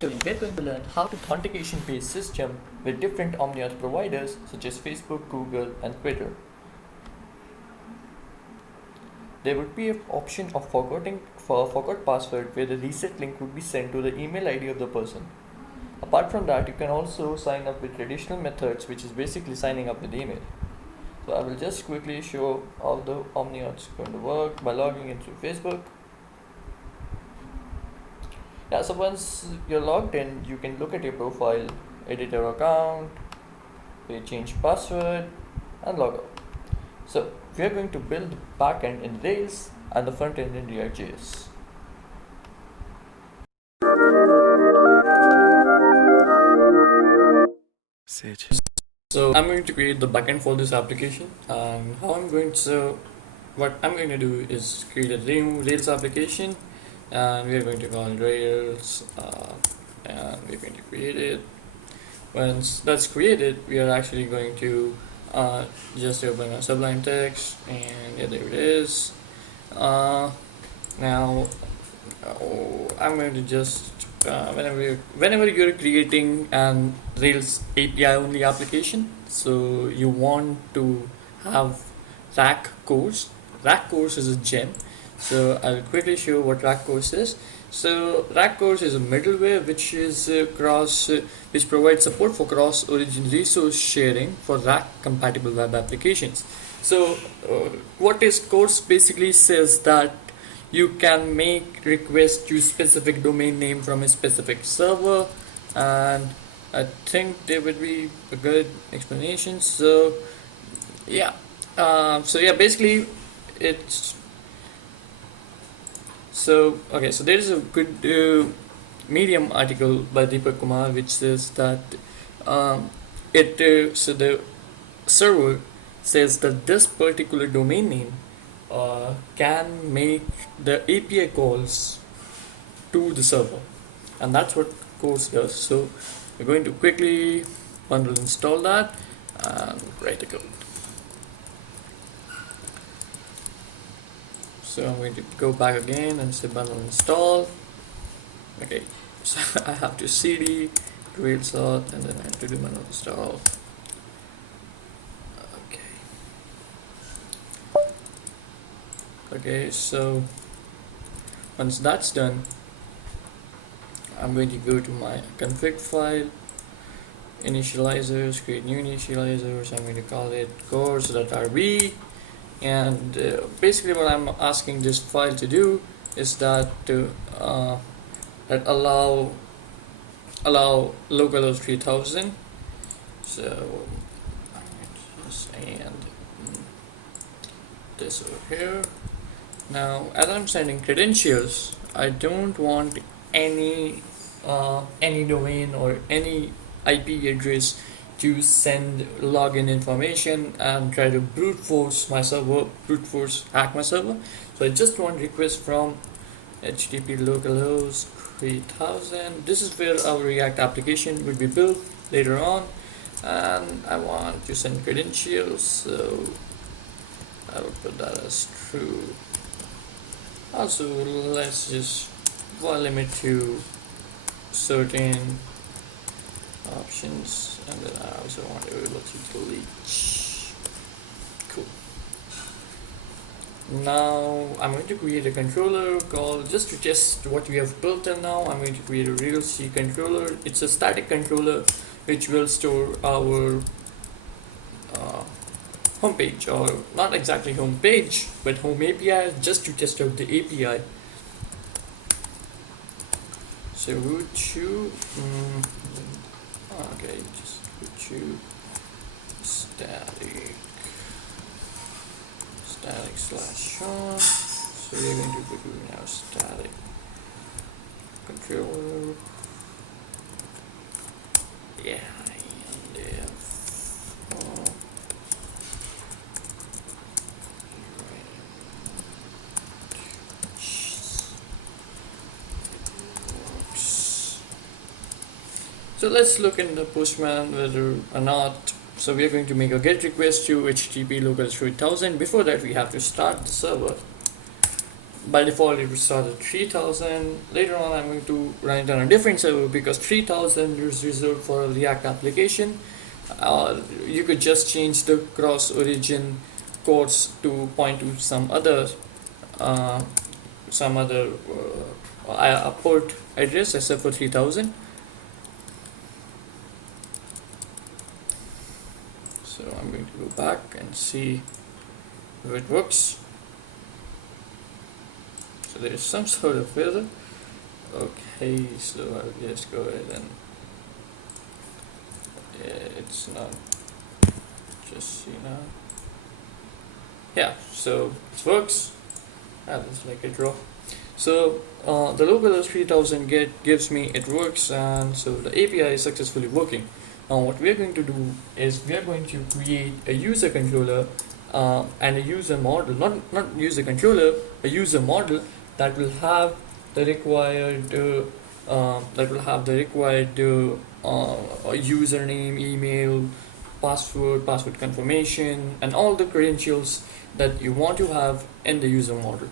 So we're going to learn how to authentication-based system with different OmniAuth providers such as Facebook, Google, and Twitter. There would be an option of forgot password where the reset link would be sent to the email ID of the person. Apart from that, you can also sign up with traditional methods, which is basically signing up with email. So I will just quickly show how the OmniAuth is going to work by logging into Facebook. Yeah, so once you're logged in, you can look at your profile, edit your account, change password, and log out. So we are going to build the backend in Rails and the front end in ReactJS. So I'm going to create the backend for this application, and what I'm going to do is create a new Rails application, and we are going to call it Rails, and we're going to create it. Once that's created, we are actually going to just open a Sublime text, and yeah, there it is. Now I'm going to just whenever you're creating an Rails API only application, so you want to have rack course. Rack course is a gem. So I'll quickly show what rack course is. So rack course is a middleware which is which provides support for cross-origin resource sharing for rack compatible web applications. So what is course basically says that you can make requests to specific domain name from a specific server, and I think there would be a good explanation. So yeah, basically it's so okay. So there is a good Medium article by Deepak Kumar which says that so the server says that this particular domain name can make the API calls to the server, and that's what course does. So we're going to quickly bundle install that and write the code. So I'm going to go back again and say bundle install. Okay, so I have to cd Rails auth and then I have to do bundle install. Okay, so once that's done, I'm going to go to my config file, initializers, create new initializers. I'm going to call it course.rb, and basically what I'm asking this file to do is that allow localhost 3000. So I'm going to just add this over here. Now, as I'm sending credentials, I don't want any domain or any IP address to send login information and try to brute force hack my server. So I just want requests from HTTP localhost 3000. This is where our React application will be built later on, and I want to send credentials. So I will put that as true. Also, let's just limit to certain options, and then I also want to be able to delete. Cool. Now I'm going to create a controller called, just to test what we have built till now, I'm going to create a Rails C controller. It's a static controller which will store our homepage, or not exactly homepage, but home API, just to test out the API. So root to okay, just root to static /Sean. So we're going to do now static controller. Yeah. So let's look in the Postman whether or not. So we are going to make a GET request to HTTP localhost 3000. Before that, we have to start the server. by default it will start at 3000. Later on I'm going to run it on a different server because 3000 is reserved for a React application. You could just change the cross origin codes to point to some other port address except for 3000. So I'm going to go back and see if it works. So there is some sort of error. Okay, so I'll just go ahead and it's not just yeah, so it works. That's like a draw. So the local 3000 gives me it works, and so the API is successfully working. Now what we are going to do is we are going to create a user controller and a user model, not user controller, a user model that will have the required username, email, password confirmation, and all the credentials that you want to have in the user model.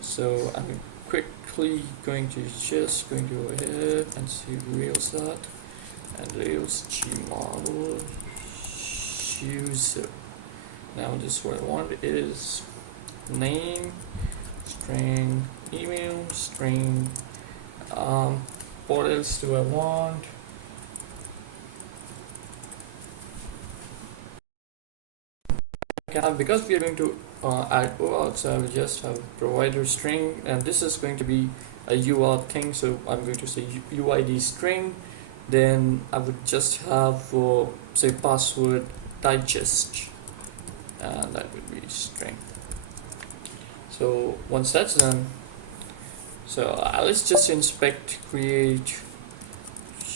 So I'm quickly going to go ahead and see Rails that and Rails gmodel user. Now this what I want is name, string, email, string. What else do I want? Because we are going to add OAuth, so I will just have provider string, and this is going to be a UAuth thing. So I'm going to say UID string. Then I would just have say password digest, and that would be string. So once that's done, so let's just inspect create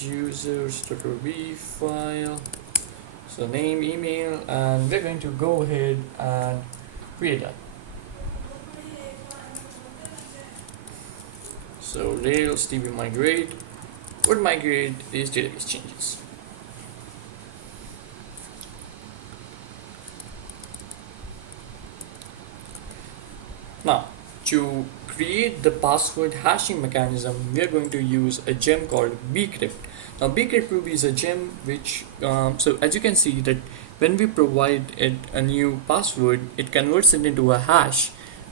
users.rb file. So name, email, and we're going to go ahead and create that. So Rails db migrate would migrate these database changes. Now, to create the password hashing mechanism, we are going to use a gem called bcrypt. Now, bcrypt Ruby is a gem which, so as you can see that when we provide it a new password, it converts it into a hash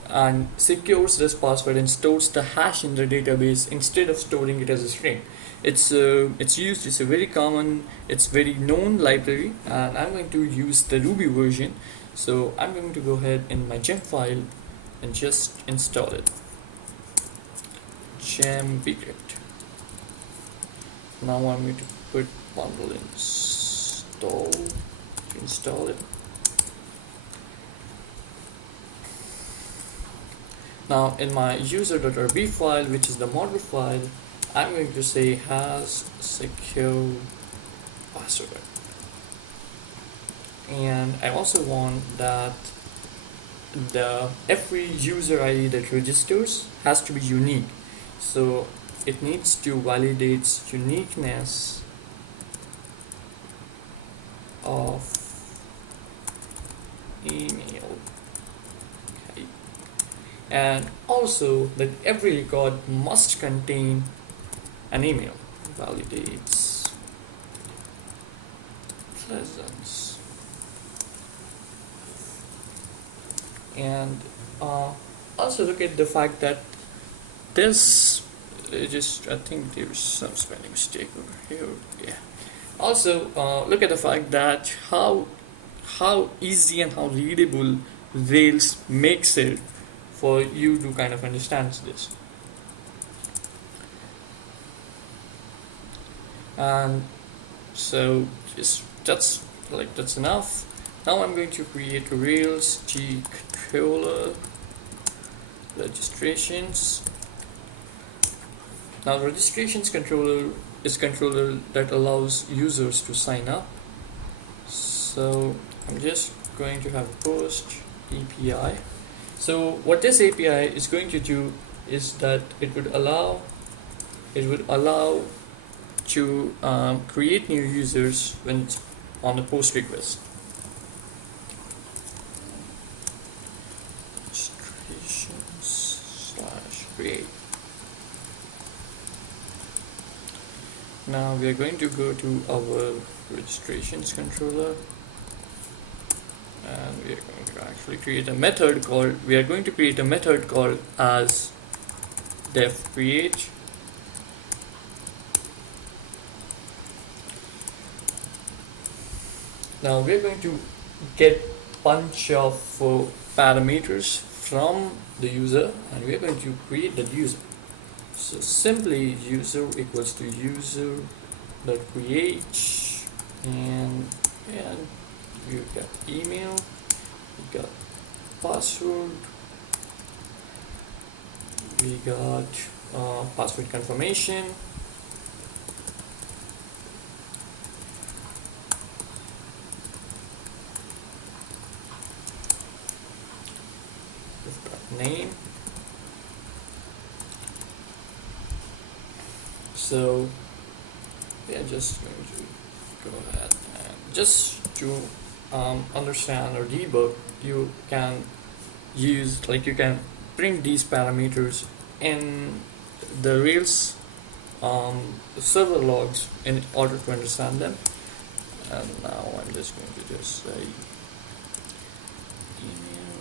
and secures this password and stores the hash in the database instead of storing it as a string. It's a very common, it's very known library, and I'm going to use the Ruby version. So I'm going to go ahead in my gem file and just install it. Gem bcrypt. Now I'm going to put bundle install to install it. Now in my user.rb file, which is the model file, I'm going to say has secure password, and I also want that every user ID that registers has to be unique. So it needs to validate uniqueness of email. Okay. And also that every record must contain an email. Validates presence. And also look at the fact that this I think there's some spelling mistake over here. Yeah. Also look at the fact that how easy and how readable Rails makes it for you to kind of understand this. And so that's enough. Now I'm going to create Rails G controller registrations. Now registrations controller is controller that allows users to sign up. So I'm just going to have post API. So what this API is going to do is that it would allow to create new users when it's on a post request. Registrations Now we are going to go to our registrations controller, and we are going to actually create a method called, as def create. Now we're going to get bunch of parameters from the user, and we're going to create the user. So simply user equals to user dot create, and you got email, you got password, we got password confirmation, we've got name. So we are just going to go ahead and just to understand or debug, you can print these parameters in the Rails server logs in order to understand them. And now I'm just going to just say email.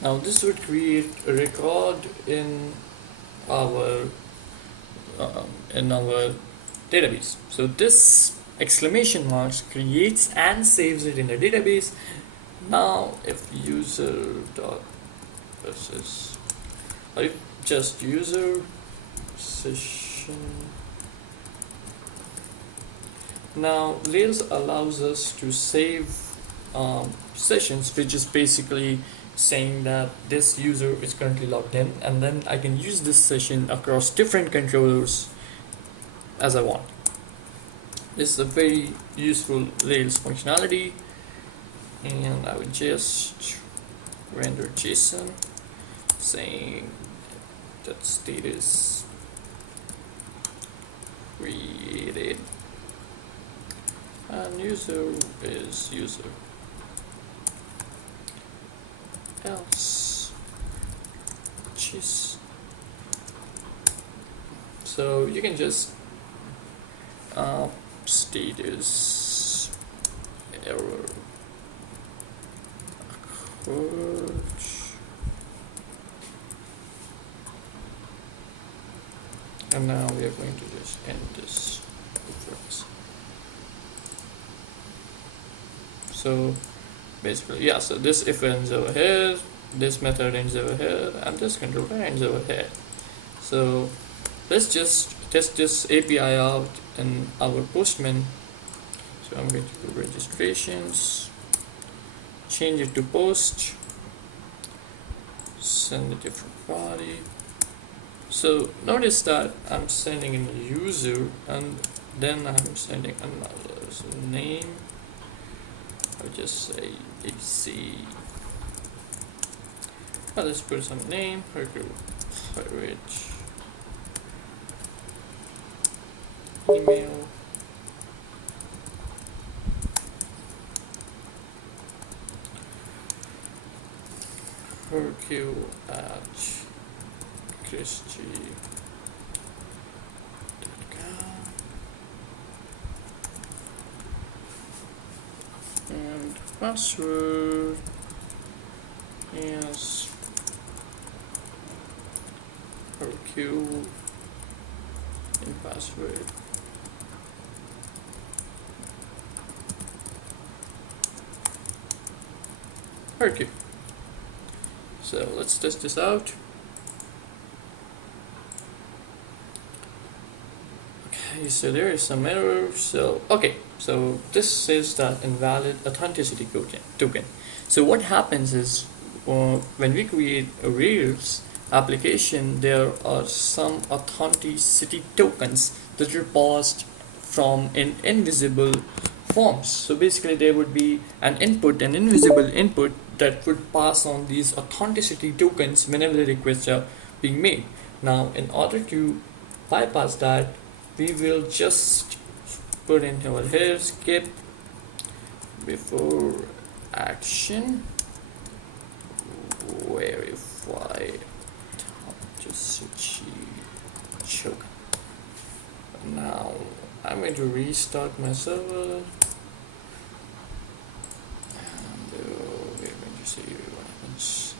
Now this would create a record in our database. So this exclamation marks creates and saves it in the database. Now if user dot versus, or if just user session. Now Rails allows us to save sessions, which is basically saying that this user is currently logged in, and then I can use this session across different controllers as I want. This is a very useful Rails functionality, and I would just render JSON saying that status created and user is user, else cheese. So you can just status error occurred, and now we are going to just end this reference. So basically, yeah, so this if ends over here, this method ends over here, and this controller ends over here. So let's just test this API out in our Postman. So I'm going to do registrations, change it to post, send a different body. So notice that I'm sending in a user, and then I'm sending another. So name, I'll just say AC. Let's put some name, rich, email, Hercule at Christie.com, and password is Hercule in password. Hercule. So let's test this out. Okay, so there is some error. So so this says that invalid authenticity token. So what happens is when we create a Rails, application, there are some authenticity tokens that are passed from in invisible forms. So basically, there would be an input, an invisible input that would pass on these authenticity tokens whenever the requests are being made. Now, in order to bypass that, we will just put in over here skip before action verify just choke. Now I'm going to restart my server and we're going to see what happens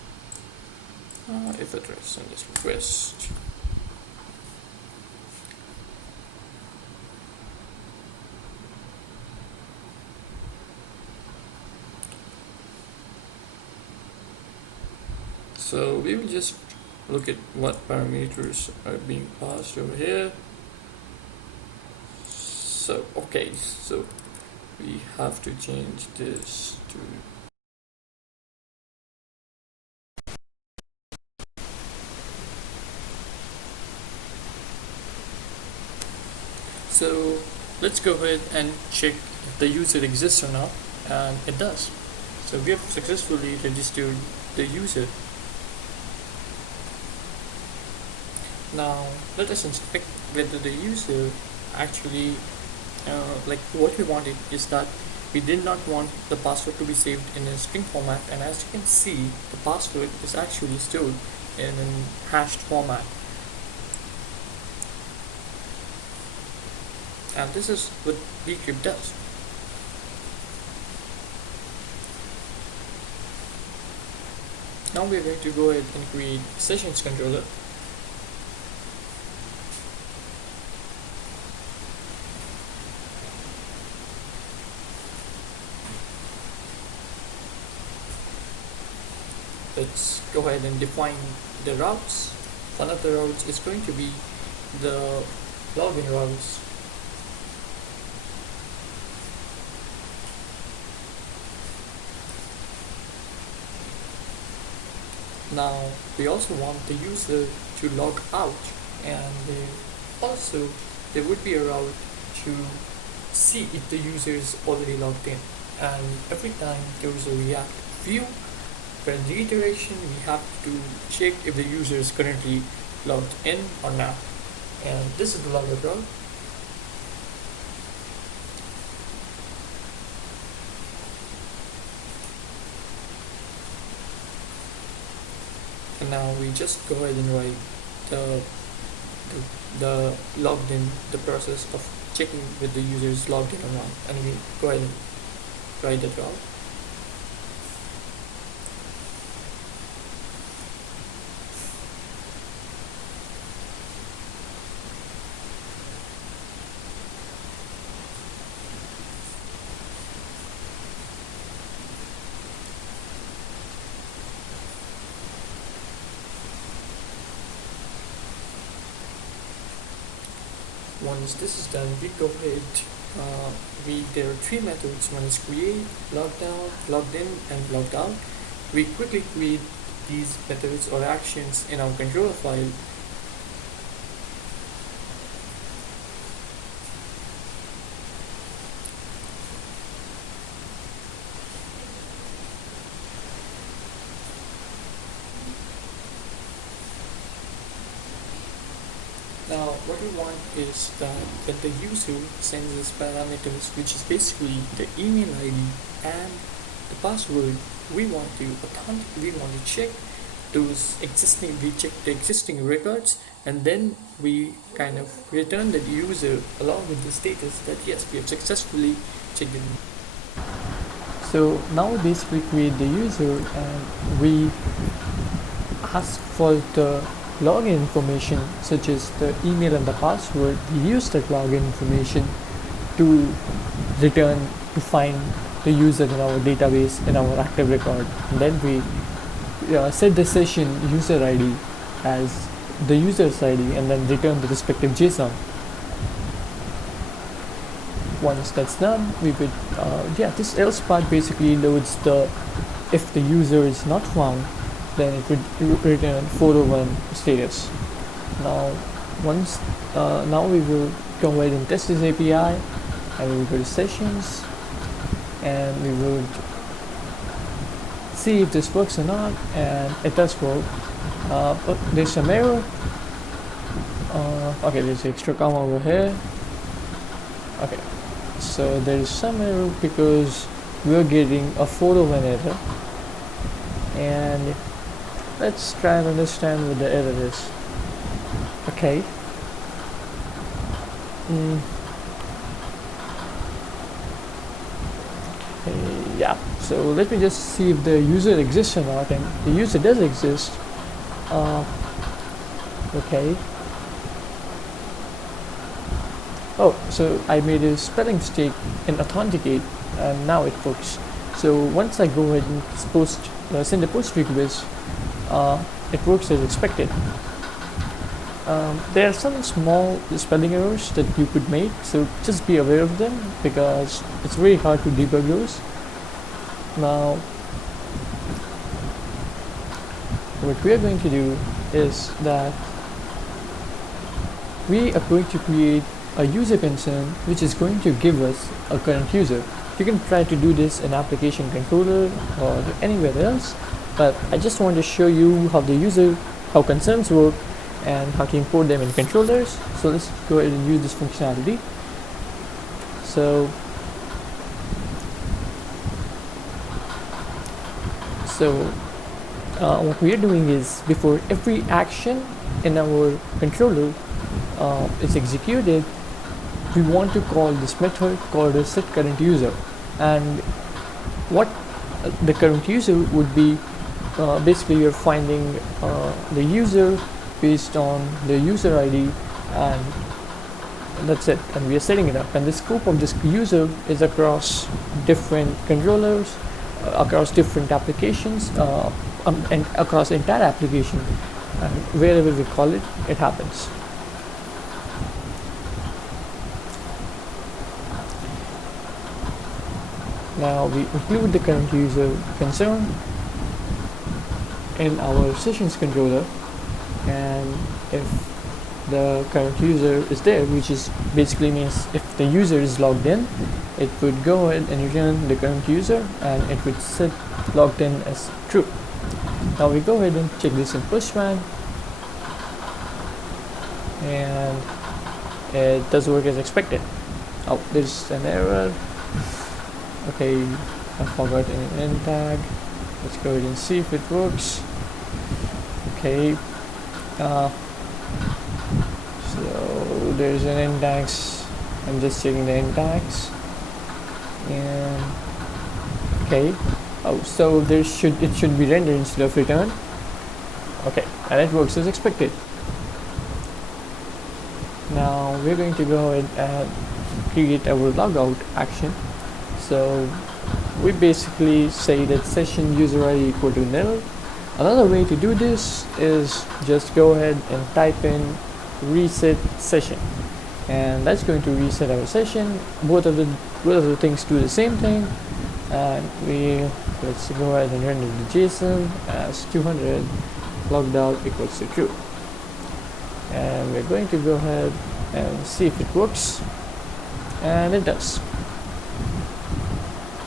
if I try to send this request. So we will just look at what parameters are being passed over here. So okay, so we have to change this to so let's go ahead and check if the user exists or not, and it does. So we have successfully registered the user. Now let us inspect whether the user actually like what we wanted is that we did not want the password to be saved in a string format, and as you can see the password is actually stored in a hashed format, and this is what bcrypt does. Now we are going to go ahead and create sessions controller. Let's go ahead and define the routes. One of the routes is going to be the login routes. Now we also want the user to log out, and also there would be a route to see if the user is already logged in, and every time there is a React view redirection, we have to check if the user is currently logged in or not, and this is the logout route. And now we just go ahead and write the logged in, the process of checking if the user is logged in or not, and we go ahead and write that route. Once this is done, we go ahead, there are three methods. One is create, logged out, logged in, and logged out. We quickly create these methods or actions in our controller file. Now what we want is that when the user sends us parameters, which is basically the email ID and the password, we want to check those we check the existing records, and then we kind of return the user along with the status that yes, we have successfully checked it. So now we basically create the user and we ask for the login information such as the email and the password. We use that login information to return to find the user in our database in our active record, and then we set the session user ID as the user's ID and then return the respective JSON. Once that's done, we would this else part basically loads the if the user is not found, then it would return 401 status. Now now we will go ahead and test this API, and we will go to sessions, and we will see if this works or not, and it does work. But there's some error. Okay, there's extra comma over here. Okay, so there's some error because we're getting a 401 error, and let's try and understand what the error is. Okay. Yeah, so let me just see if the user exists or not, and the user does exist. Okay. Oh, so I made a spelling mistake in authenticate, and now it works. So once I go ahead and send a post request, it works as expected. There are some small spelling errors that you could make, so just be aware of them because it's very hard to debug those. Now, what we are going to do is that we are going to create a user concern which is going to give us a current user. You can try to do this in application controller or anywhere else, but I just want to show you how concerns work and how to import them in controllers. So let's go ahead and use this functionality. So what we are doing is, before every action in our controller is executed, we want to call this method called a setCurrentUser, and what the current user would be, basically you're finding the user based on the user ID, and that's it, and we are setting it up. And the scope of this user is across different controllers, across different applications, and across entire application, and wherever we call it, it happens. Now we include the current user concern in our sessions controller, and if the current user is there, which is basically means if the user is logged in, it would go ahead and return the current user, and it would set logged in as true. Now we go ahead and check this in Postman, and it does work as expected. Oh, there's an error. Okay, I forgot an end tag. Let's go ahead and see if it works. Okay, so there's an end tags. I'm just checking the end tags, and okay. Oh, so it should be rendered instead of return. Okay, and it works as expected. Now we're going to go ahead and create our logout action. So we basically say that session user ID equal to nil. Another way to do this is just go ahead and type in reset session, and that's going to reset our session. Both of the things do the same thing, and let's go ahead and render the JSON as 200 logged out equals to true, and we're going to go ahead and see if it works, and it does.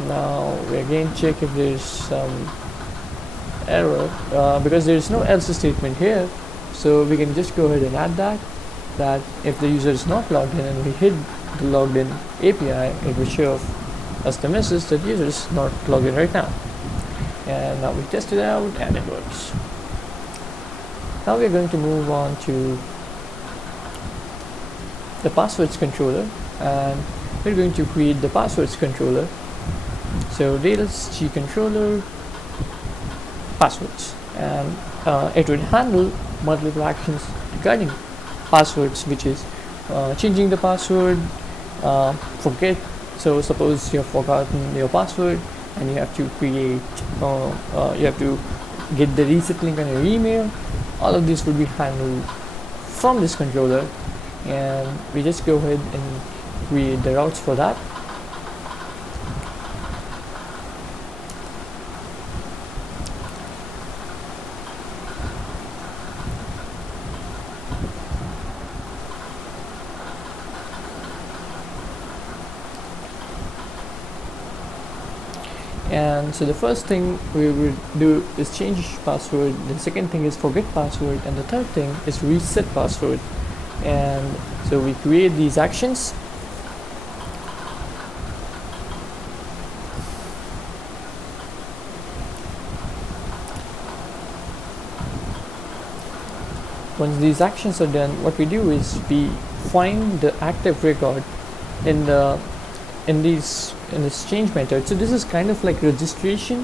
Now we again check if there's some error, because there is no else statement here, so we can just go ahead and add that if the user is not logged in and we hit the logged in API, it will show us the message that user is not logged in right now. And now we test it out, and it works. Now we're going to move on to the passwords controller, and we're going to create the passwords controller. So Rails G controller passwords, and it will handle multiple actions regarding passwords, which is changing the password, forget. So suppose you have forgotten your password and you have to create, you have to get the reset link on your email. All of this will be handled from this controller, and we just go ahead and create the routes for that. And so the first thing we would do is change password, the second thing is forget password, and the third thing is reset password. And so we create these actions. Once these actions are done, what we do is we find the active record in this change method. So this is kind of like registration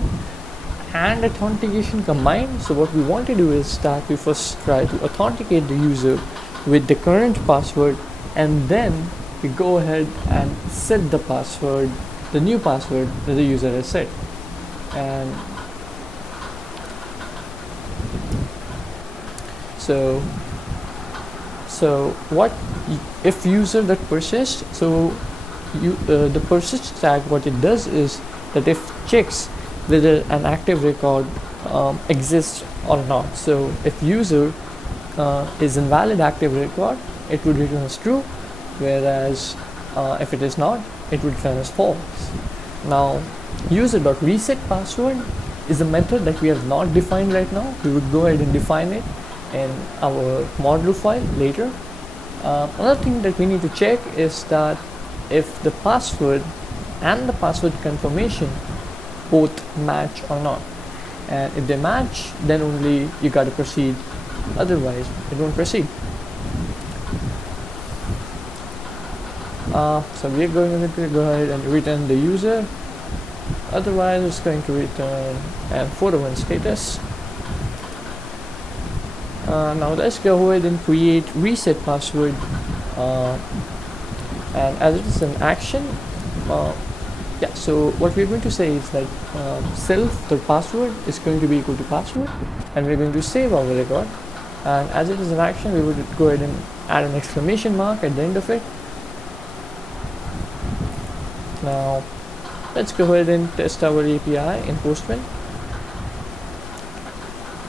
and authentication combined. So what we want to do is that we first try to authenticate the user with the current password, and then we go ahead and set the password, the new password that the user has set. And so what if user that persists, so the persist tag, what it does is that if checks whether an active record exists or not. So if user is invalid active record, it would return as true, whereas if it is not, it would return as false. Now user.reset password is a method that we have not defined right now. We would go ahead and define it in our module file later. Another thing that we need to check is that if the password and the password confirmation both match or not, and if they match, then only you got to proceed, otherwise it won't proceed. So we're going to go ahead and return the user, otherwise it's going to return a photo and status. Now let's go ahead and create reset password, and as it is an action, so what we're going to say is that self, the password, is going to be equal to password, and we're going to save our record. And as it is an action, we would go ahead and add an exclamation mark at the end of it. Now let's go ahead and test our API in Postman.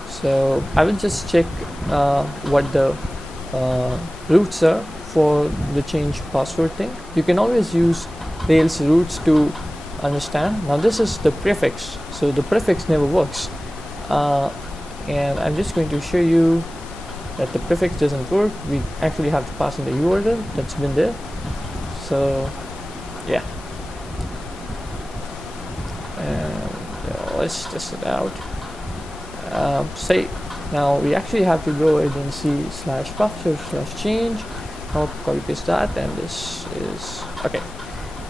So I will just check what the roots are for the change password thing. You can always use Rails roots to understand. Now this is the prefix, so the prefix never works, and I'm just going to show you that the prefix doesn't work. We actually have to pass in the URL that's been there. So yeah, and let's test it out. Now we actually have to go ahead and see /password/change. I'll copy paste that, and this is okay.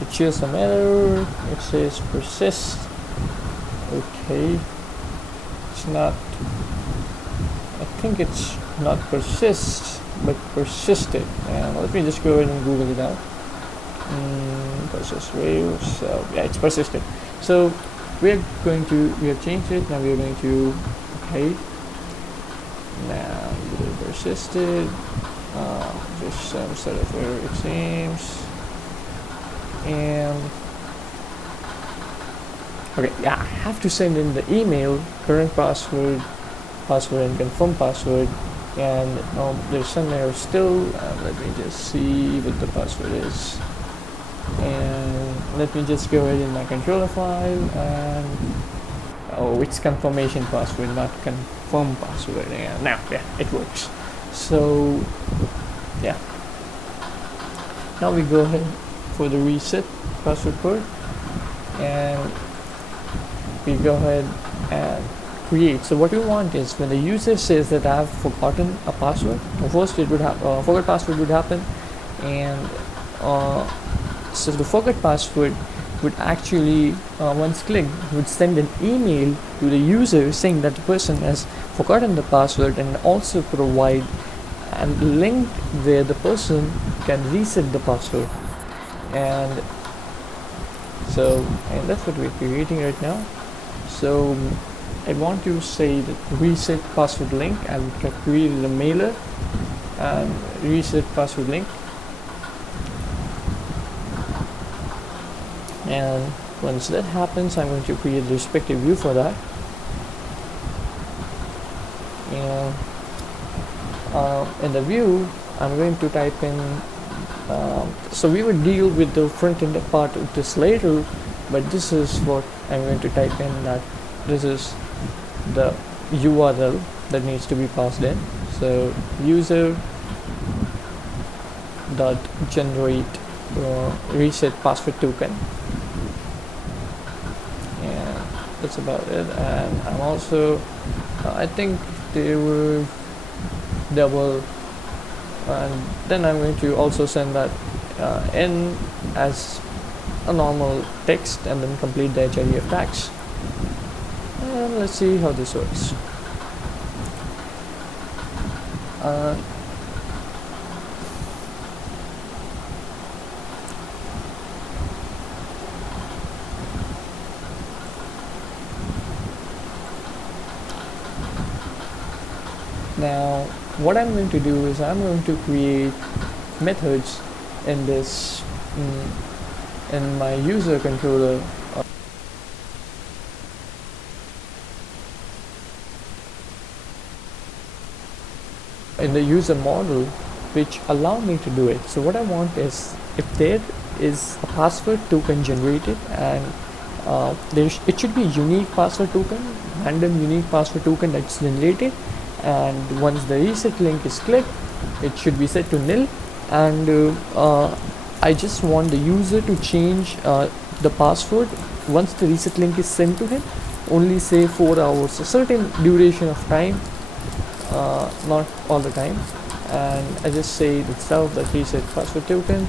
It shows some error. It says persist. Okay, it's not. I think it's not persist, but persisted. And let me just go ahead and Google it out. Persist Rails. So yeah, it's persisted. So we have changed it. Now we are going to okay. Now it persisted. Just some sort of error it seems. And okay, yeah, I have to send in the email, current password, and confirm password, and there's some error still. Let me just see what the password is, and let me just go ahead in my controller file, and it's confirmation password, not confirm password. And now yeah, it works. So yeah, now we go ahead for the reset password part, and we go ahead and create. So what we want is when the user says that I've forgotten a password, first it would have forgot password would happen, and so the forgot password would actually once clicked would send an email to the user saying that the person has forgotten the password, and also provide a link where the person can reset the password. And that's what we're creating right now. So I want to say that reset password link. I've created a mailer and reset password link, and once that happens, I'm going to create the respective view for that. And in the view, I'm going to type in so we will deal with the front end part of this later, but this is what I'm going to type in, that this is the URL that needs to be passed in. So user dot generate reset password token, and that's about it. And I'm also I think they were double, and then I'm going to also send that in as a normal text and then complete the href tags, and let's see how this works. Now what I'm going to do is I'm going to create methods in this in my user controller in the user model, which allow me to do it. So what I want is, if there is a password token generated, and it should be unique password token, random unique password token that's generated, and once the reset link is clicked, it should be set to nil, and I just want the user to change the password once the reset link is sent to him, only say 4 hours, a certain duration of time, not all the time. And I just say that self that reset password token,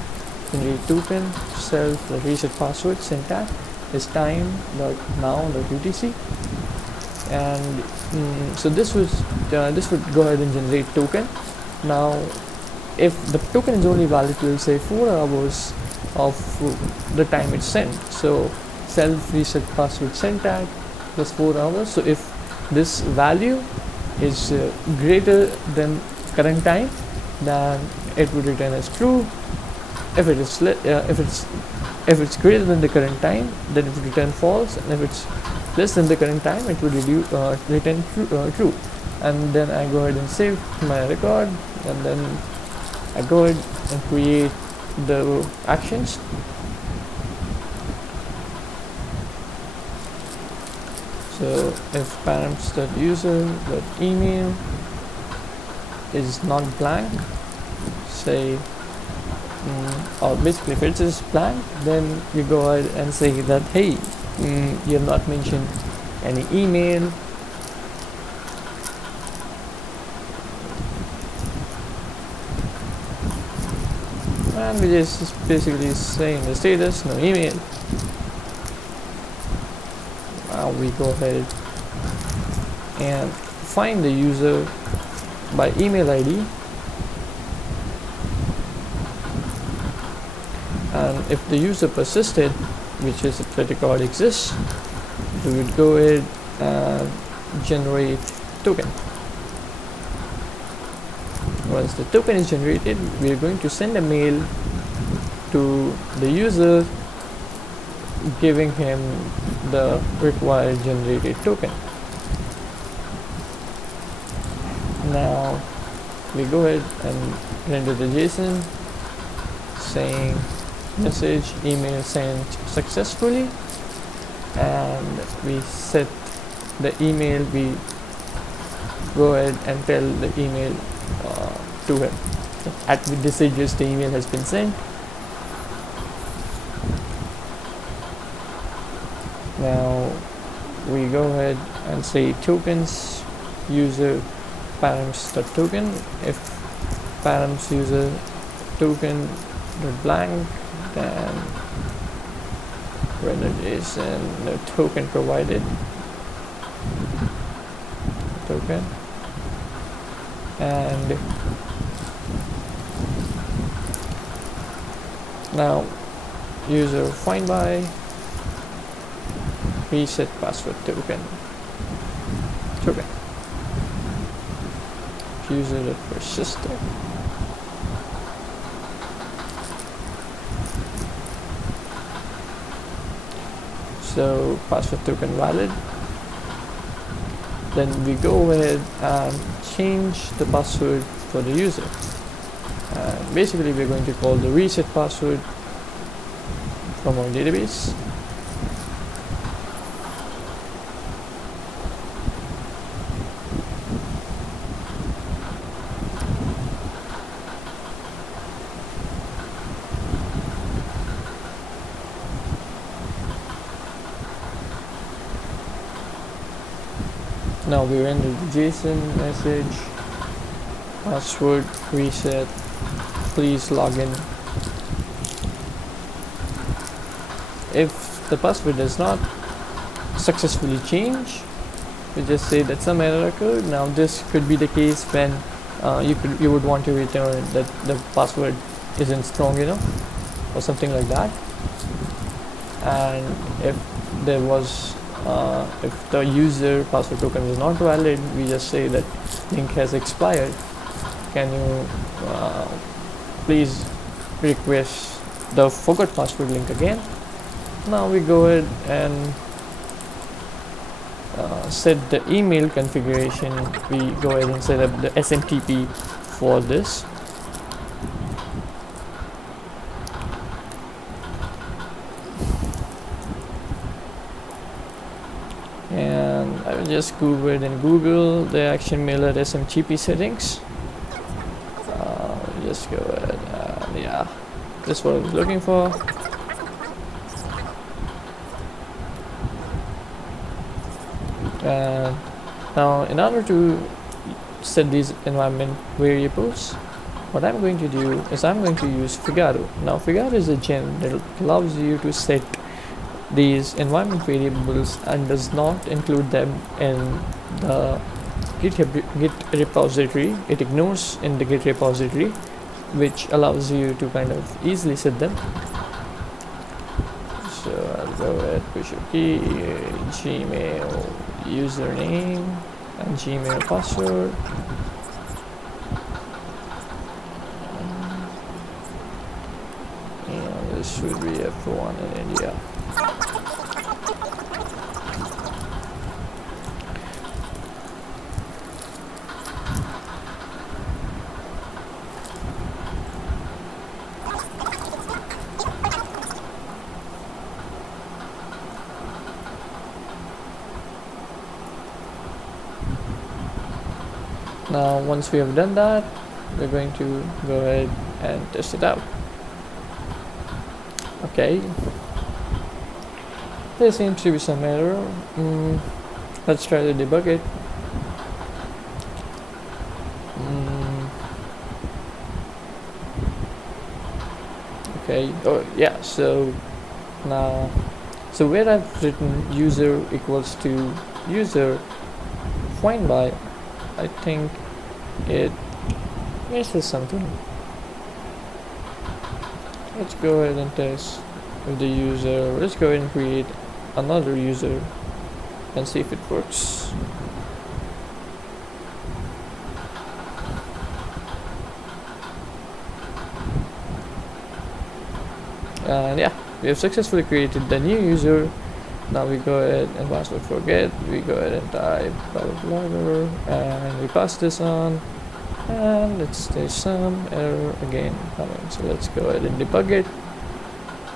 generate token, self that reset password syntax is time.now.utc, and so this would go ahead and generate token. Now if the token is only valid till say 4 hours of the time it's sent, so self reset password syntax plus 4 hours. So if this value is greater than current time, then it would return as true. If it's greater than the current time, then it would return false, and if it's less than the current time, it would return true. And then I go ahead and save my record, and then I go ahead and create the actions. So if params.user.email is not blank, say or basically if it is blank, then you go ahead and say that, hey, you have not mentioned any email, and we just basically saying the status, no email. Now we go ahead and find the user by email ID, and if the user persisted, which is if the record exists, we would go ahead and generate token. Once the token is generated, we are going to send a mail to the user giving him the required generated token. Now we go ahead and render the JSON saying message email sent successfully, and we set the email, we go ahead and tell the email to him. At this address the email has been sent. Now we go ahead and say tokens user params.token. If params user token blank, then render JSON no token provided token, and now user find by reset password token user that persisted. So password token valid. Then we go ahead and change the password for the user. Basically we're going to call the reset password from our database, Now we render the JSON message, password reset, please log in. If the password does not successfully change, we just say that some error occurred. Now this could be the case when you would want to return that the password isn't strong enough or something like that. And if there was if the user password token is not valid, we just say that link has expired. Can you please request the forgot password link again? Now we go ahead and set the email configuration. We go ahead and set up the SMTP for this. And I will just go ahead and Google the action mailer SMTP settings. Just go ahead and yeah, that's what I was looking for. And now in order to set these environment variables, what I'm going to do is I'm going to use Figaro. Now Figaro is a gem that allows you to set these environment variables and does not include them in the Git repository. It ignores in the Git repository, which allows you to kind of easily set them. So I'll go ahead, push your key, Gmail username and Gmail password. And this should be F1 in India. Now once we have done that, we're going to go ahead and test it out. Okay, there seems to be some error. Let's try to debug it. Okay, oh yeah, so now, so where I've written user equals to user find by, I think it misses something. Let's go ahead and test with the user. Let's go ahead and create another user and see if it works. And yeah, we have successfully created the new user. Now we go ahead and password forget. We go ahead and type blah blah blah, and we pass this on, and there's some error again coming. So let's go ahead and debug it.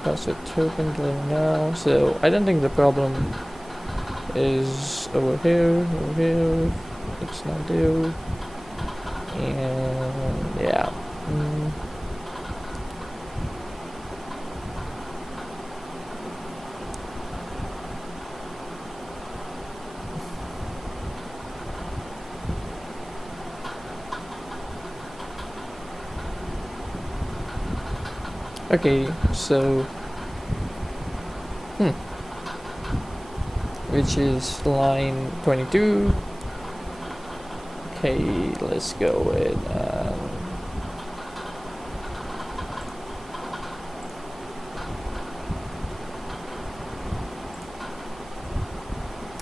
Password token now. So I don't think the problem is over here. It's not there. And yeah. Okay, so which is line 22. Okay, let's go with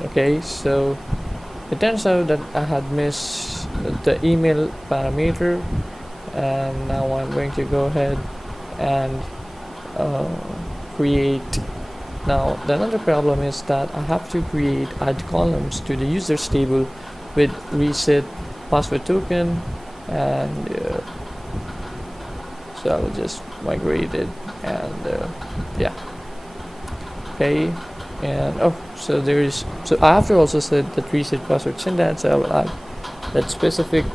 okay, so it turns out that I had missed the email parameter, and now I'm going to go ahead and create. Now the another problem is that I have to add columns to the users table with reset password token, and so I will just migrate it, and yeah. Okay, and so I have to also set that reset password syntax. I will add that specific.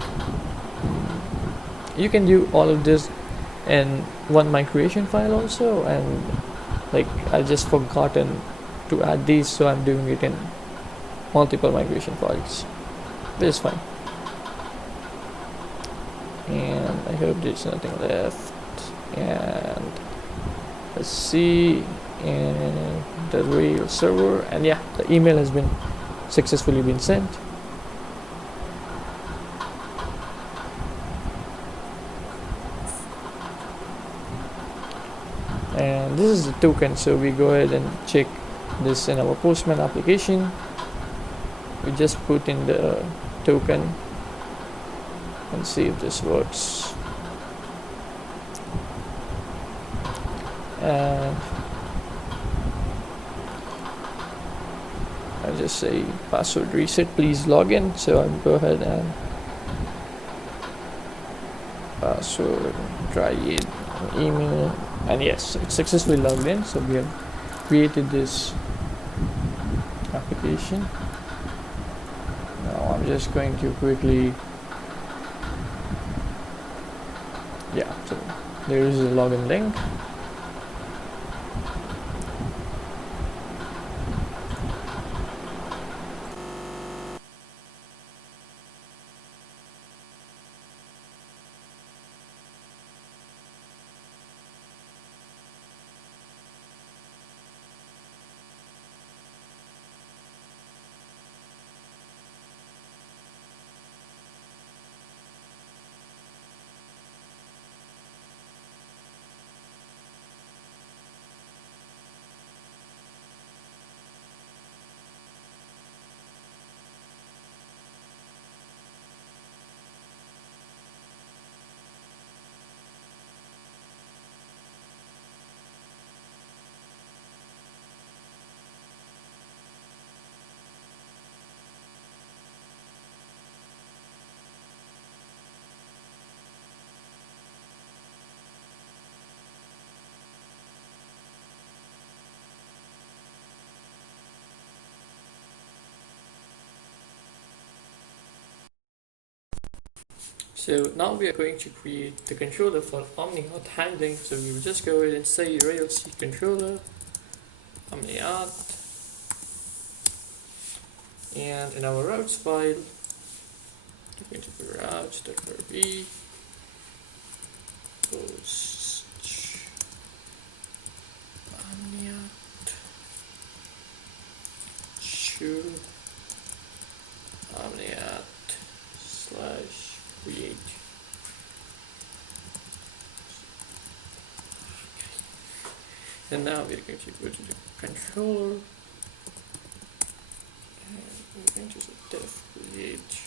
You can do all of this in one migration file also, and like I just forgotten to add these, so I'm doing it in multiple migration files. but it's fine. And I hope there's nothing left. And let's see, and the real server, and yeah, the email has been successfully been sent. And this is the token, so we go ahead and check this in our Postman application. We just put in the token and see if this works. And I just say password reset, please log in. So I'll go ahead and password, try it, email, and yes, it's successfully logged in. So we have created this application. Now I'm just going to quickly, yeah, so there is a login link. So now we are going to create the controller for OmniAuth handling. So we will just go ahead and say Rails controller OmniAuth, and in our routes file, we're going to do routes.rb post OmniAuth to OmniAuth / create. And now we're going to go to the controller, and we're going to say def create.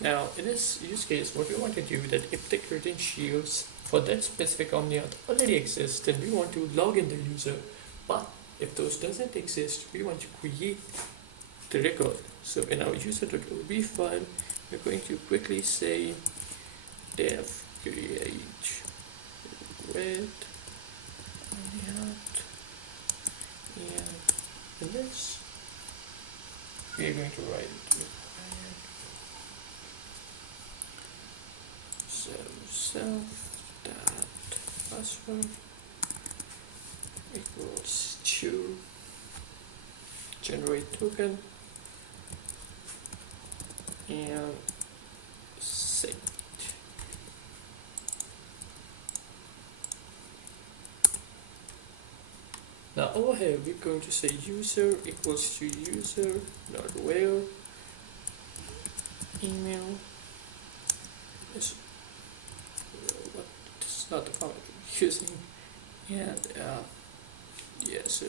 Now in this use case, what we want to do that if the credentials for that specific OmniAuth already exist, then we want to log in the user. But if those doesn't exist, we want to create the record. So in our user.rb file, we're going to quickly say def create with OmniAuth, and in this we're going to write required self dot password equals to generate token and save. Now over here we're going to say user equals to user dot where email is what is not the format we're using, and yeah, so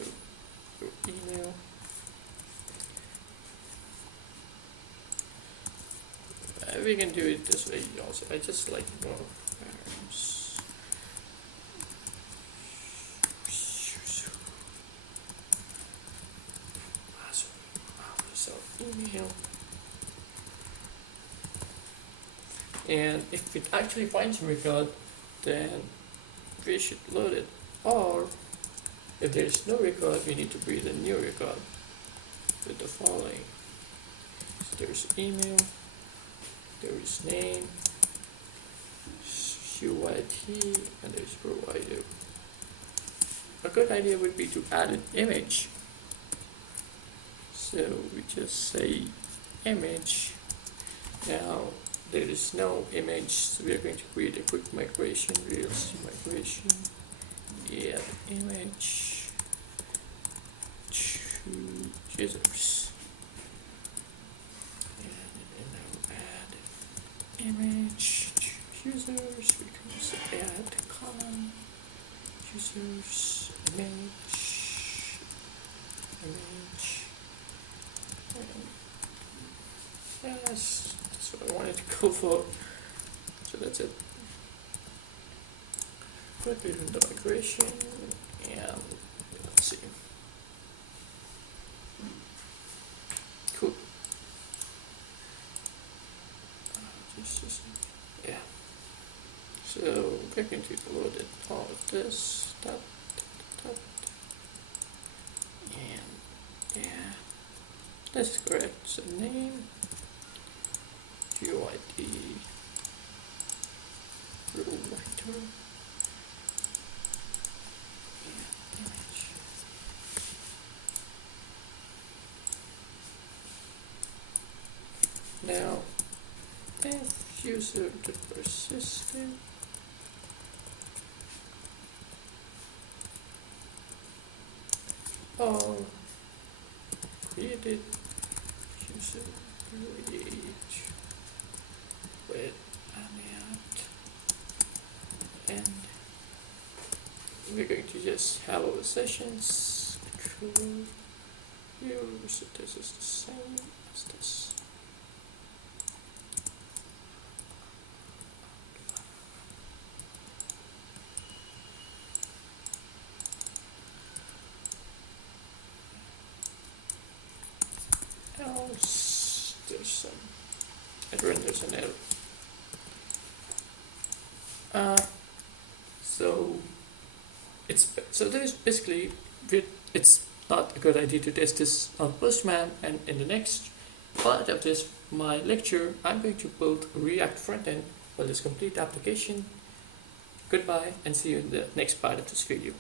your email we can do it this way also. I just like more email, and if it actually finds a record, then we should load it, or if there is no record, we need to create a new record with the following. So there's email, there is name, UID, and there's provider. A good idea would be to add an image. So we just say image. Now there is no image, so we are going to create a quick migration, Rails migration, add image to users, and now add image to users. We can also add column users image, and yes, that's what I wanted to go for. So that's it. Quickly do the migration, and let's see. Cool. Yeah. So we're going to load it all of this stuff. And yeah, this is correct. So name, UID, rule writer, and image. Now, if user to persistent, all created user create with and we're going to just have our sessions control here, so this is the same as this. Else there's some it renders an error. So there's basically it's not a good idea to test this on Postman, and in the next part of this my lecture I'm going to build a React frontend for this complete application. Goodbye and see you in the next part of this video.